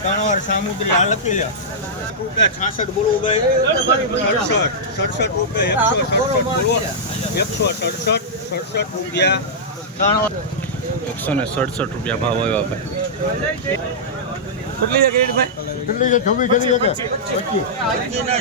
હતો. સામુદ્રી આ લખી લે રૂપિયા છાસઠ બોલવું ભાઈ. સડસઠ સડસઠ રૂપિયા એકસો સડસઠ બોલવો. એકસો સડસઠ સડસઠ રૂપિયા. કણવર. એકસો ને સડસઠ રૂપિયા ભાવ આવ્યા ભાઈ. કેટલી છે ક્રેડિટ ભાઈ? કેટલી છે? છવ્વીસ કેટલી છે?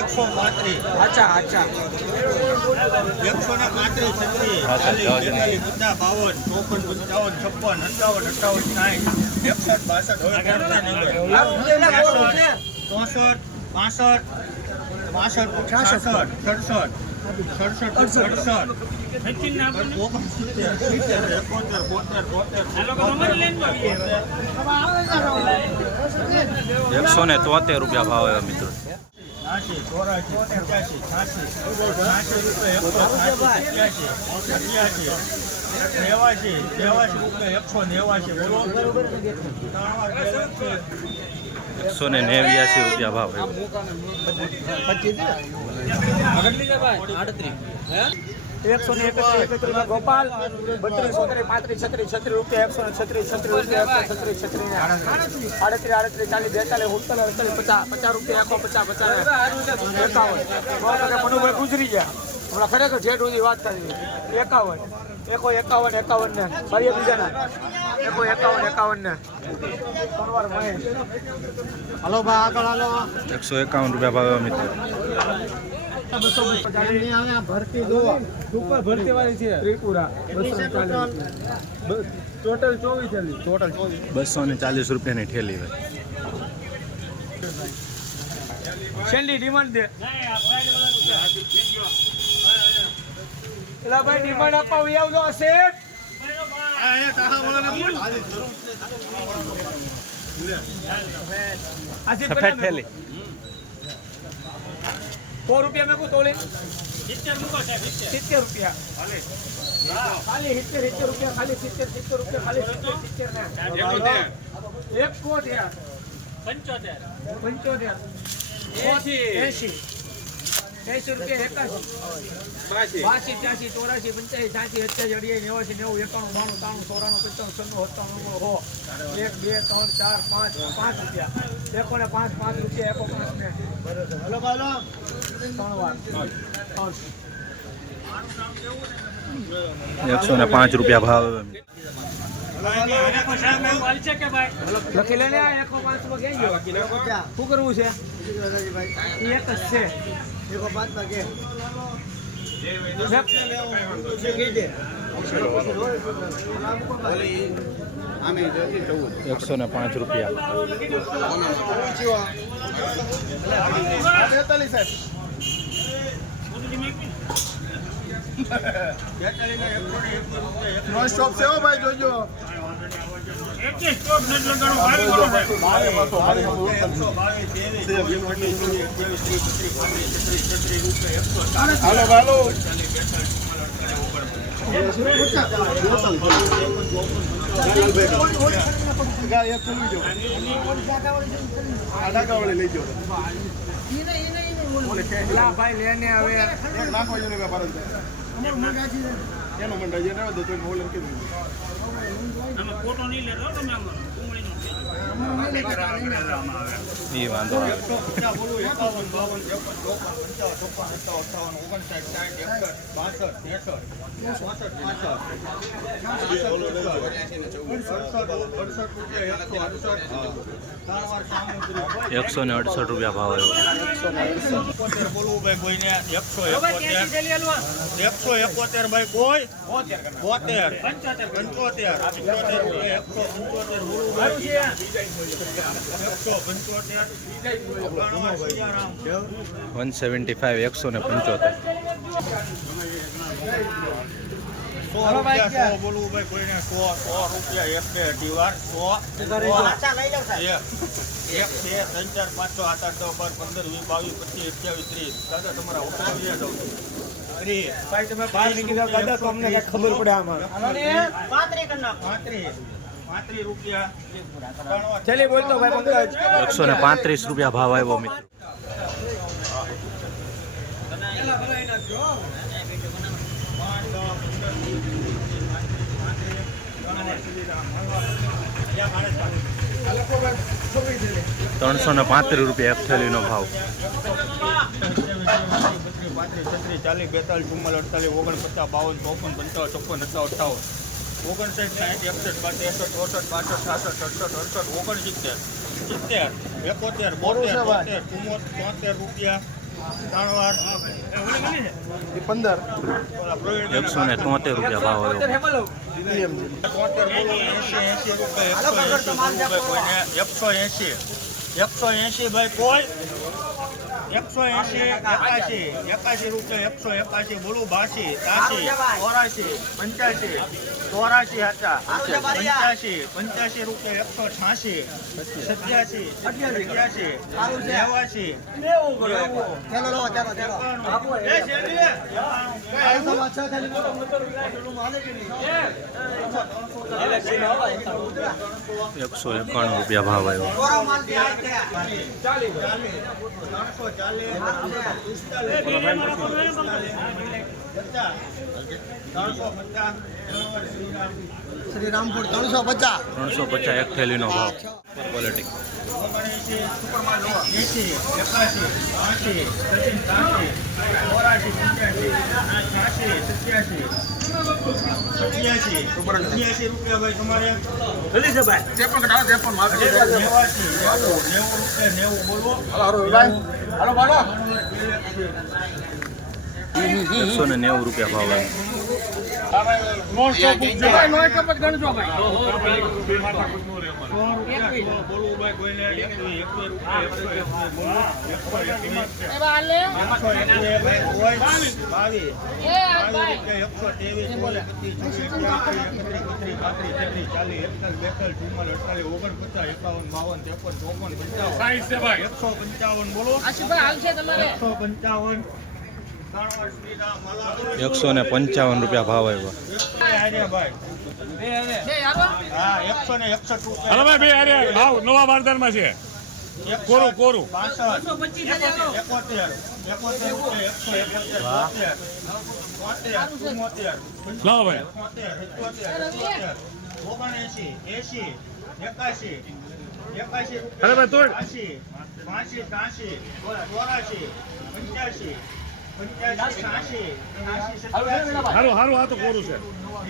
એકસો પાંત્રીસ. અચ્છા અચ્છા. એકસો ને પાંત્રીસ છત્રીસ. ચાલીસ બેતાલીસ પચાસ બાવન ચોપન પંચાવન છપ્પન અઠાવન અઠાવન સાઠ. એકસઠ બાસઠ હવે ચોસઠ પાસઠ પાસઠ છાસઠ સડસઠ સડસઠ. એકસો ને તોતેર રૂપિયા ભાવ આવ્યા મિત્રો. છ્યાસી ચોરાશી પંચ્યાસી છ્યાસી છ્યાસી રૂપિયા એકસો છ્યાસી અઠ્યાસી નેવાસી નેવાસી રૂપિયા એકસો નેવાશી બોલો. એકસો ને નેવ્યાસી રૂપિયા ભાવ આવ્યો કેટલી છે ભાઈ આડત્રીસ. એકસો ને એકત્રીસ ગોપાલ બત્રીસ ચોત્રીસ પાંત્રીસ છત્રીસ છત્રીસ રૂપિયા એકસો ને છત્રીસ છત્રીસ રૂપિયા એકસો છત્રીસ છત્રીસ ને આડત્રીસ આડત્રીસ ચાલીસ બેતાલીસ ઉડતાલીસ અડતાલીસ પચાસ પચાસ રૂપિયા એકસો પચાસ પચાસ એકાવન. મનુભાઈ ગુજરી ગયા. હમણાં ખરેખર જેઠ સુધી વાત કરી એકાવન. એકો એકાવન એકાવન ને. ફરી બીજાના. એકો એકાવન એકાવન ને. હલો ભાઈ આગળ હાલો. એકસો એકાવન રૂપિયા ભાવ મિત્રો. અહીંયા ભરતી છે ત્રિપુરા બસો ટોટલ ચોવીસ ચાલીસ ટોટલ બસો ને ચાલીસ રૂપિયાની ઠેલી ભાઈ શેન્ડી ડિમાન્ડ દે એલા ભાઈ ડિમાન્ડ આપવા આવી આવજો શેઠ ઠેલી સો રૂપિયા મેં તોલી સિત્તેર રૂપિયા. ખાલી. સિત્તેર સિત્તેર રૂપિયા ખાલી સિત્તેર સિત્તેર રૂપિયા ખાલી સિત્તેર સિત્તેર ને. એક કોટ યાર પંચોતેર. પંચોતેર. એસી એસી રૂપિયા એકાસી બાસી. ત્યાસી ચોરાસી પંચ્યાસી સાસી અઠ્યાસી અઢિયાસી નેવાસી નેવું એકાણું બાણું ત્રાણું ચોરાણું પંચાણું છન્નું સત્તાણું હો એક બે ત્રણ ચાર પાંચ પાંચ રૂપિયા. એકોને પાંચ પાંચ રૂપિયા એકો પાંચ ને. બરોબર. હાલો એકસો ને પાંચ રૂપિયા ભાવ લખી લે પાંચ શું કરવું છે એક જ છે પાંચ એકસો ને પાંચ રૂપિયા બેતાલીસ સ્ટોપ છે ભાઈ જોજો. હાલો લઈ જાઓ ભાઈ લેને હવે એક નાખો જોને વેપાર એનો મંડા જે રહેવા મોલ એમ કીધું. એ વાંધો એકસો ને અડસઠ રૂપિયા ભાવ આવ્યો. એકસો એકોતેર એકસો એકોતેર ભાઈ કોઈ બોતેર. પંચોતેર પંચોતેર એકસો પંચોતેર એકસો પંચોતેર વન સેવન્ટી ફાઈવ એકસો ને પંચોતેર. સો રૂપિયા સો બોલવું ભાઈ કોઈને સો સો રૂપિયા એક બે અઢી વાર સો એક બે ત્રણ ચાર પાંચ છ આઠ આઠ દસ બાર પંદર વીસ બાવીસ પચીસ અઠ્યાવીસ ત્રીસ. દાદા તમારા ઉઠાવી દઉં ત્રીસ ભાઈ તમે બહાર નીકળી દાદા તો અમને કઈ ખબર પડે આમાં. પાંત્રીસ પાંત્રીસ રૂપિયા. ગણો. છેલ્લી બોલતો ભાઈ પંકજ એકસો ને પાંત્રીસ રૂપિયા ભાવ આવ્યો મિત્રો. ત્રણસો ને પાંત્રીસ રૂપિયા એક થેલીનો ભાવ. ચાલીસ બેતાલીસ ચુમ્માલ અડતાલીસ ઓગણપચાસ બાવન ચોપન પંચાવન છપ્પન સત્તાવન અઠાવન ઓગણસાઠ સાઠ એકસઠ બાસઠ એકસઠ ચોસઠ બાસઠ છાસઠ અડસઠ અડસઠ ઓગણસિત્તેર. સિત્તેર એકોતેર બોતેર બોતેર ચુમ્મોતેર તોતેર રૂપિયા પંદર. એકસો ને તોતેર રૂપિયા ભાવ આવ્યો. એકસો એંશી એકસો એંશી એકસો ભાઈ કોઈ એકસો એંશી એકાશી એકાશી રૂપિયા એકસો એકાશી બોલું બાસી ત્યાસી ચોરાશી પંચ્યાસી ચોરાશી હતા પંચ્યાસી પંચ્યાસી રૂપિયા એકસો છ્યાસી સત્યાસી અઠ્યાસી નેવાસી એકસો એકાણું રૂપિયા ભાવ આવ્યો. ત્રણસો રામપુર ત્રણસો પચાસ. ત્રણસો પચાસ ત્રણસો પચાસ એક થેલીનો ભાવ. ક્વોલિટી નેવું બોલવો ને નેવું રૂપિયા ભાવ એકસો બોલે. પચીસ એકાવન બાવન ત્રેપન ચોપન પંચાવન એકસો પંચાવન બોલો એકસો પંચાવન. એકસો ને પંચાવન રૂપિયા ભાવ આવ્યો. નવા બારદાનમાં છે. કોરું, કોરું. લાવો ભાઈ. ઓગણએંશી એંશી એકાશી ચોરાશી પંચ્યાસી પંચ્યાસી હારું હા સારું સારું આ તો કોરું છે.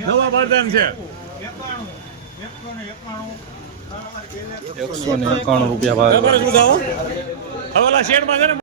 નવા બારદાન છે. એકસો ને એકાણું રૂપિયા ભાવ. હવે શેડમાં છે ને